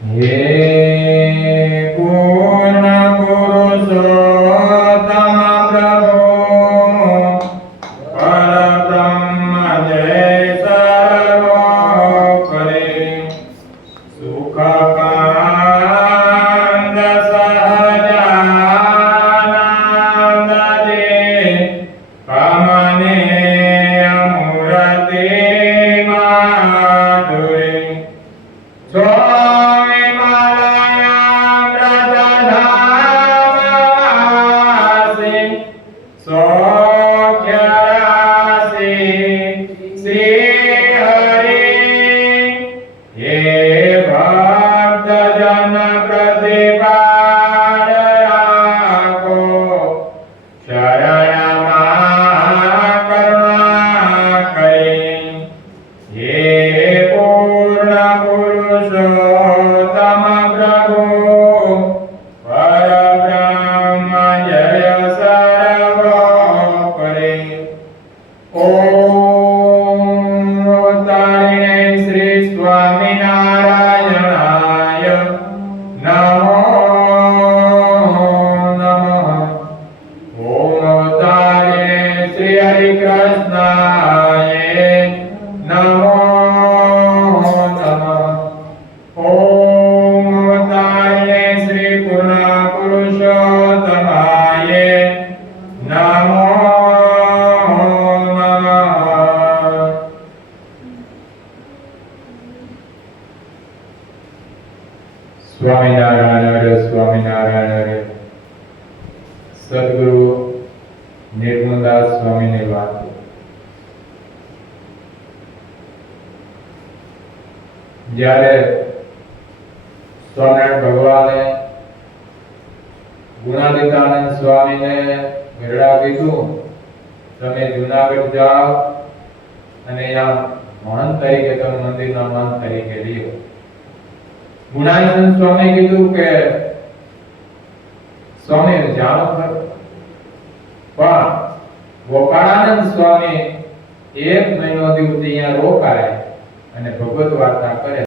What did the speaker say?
હે પૂર્ણ પુરુષોત્તમ પ્રભુ પરબ્રહ્મ જય સર્વોપરી સુખકાંદ સહજાનંદ દે કમનેય મૂર્તિ માધુરી સ્વામી માલયા વ્રતધામવાસી સૌખ્ય રાશિ શ્રી હરિ હે ભક્તજન પ્રતિપાદ રાખો શરણમાં કરુણા કરી હે પૂર્ણ પુરુષોત્તમ પ્રભુ પરબ્રહ્મ જય સર્વોપરી ઓમ અવતારિણે શ્રી સ્વામિનારાયણાય નમો નમઃ ઓમ અવતારિણે શ્રી હરિકૃષ્ણાય નમો નમઃ ઓમ અવતારિણે શ્રી પૂર્ણ પુરુષોત્તમાય નમો નમઃ સ્વામિનારાયણ હરે સ્વામિનારાયણ હરે સદગુરુ નિર્મલદાસ સ્વામીની વાત જ્યારે સ્વામિનારાયણ ભગવાને ગુણાતીતાનંદ સ્વામીને મેળા કીધું તમે જુનાગઢ જાઓ અને અહીંયા મહંત તરીકે તમે મંદિરના મહંત તરીકે રહ્યો. ગુણાતીતાનંદ સ્વામી કીધું કે સ્વામી જાણો ખરો, પણ ગોપાળાનંદ સ્વામી 1 મહિનો સુધી અહીંયા રોકાય અને ભગવત વાર્તા કરે.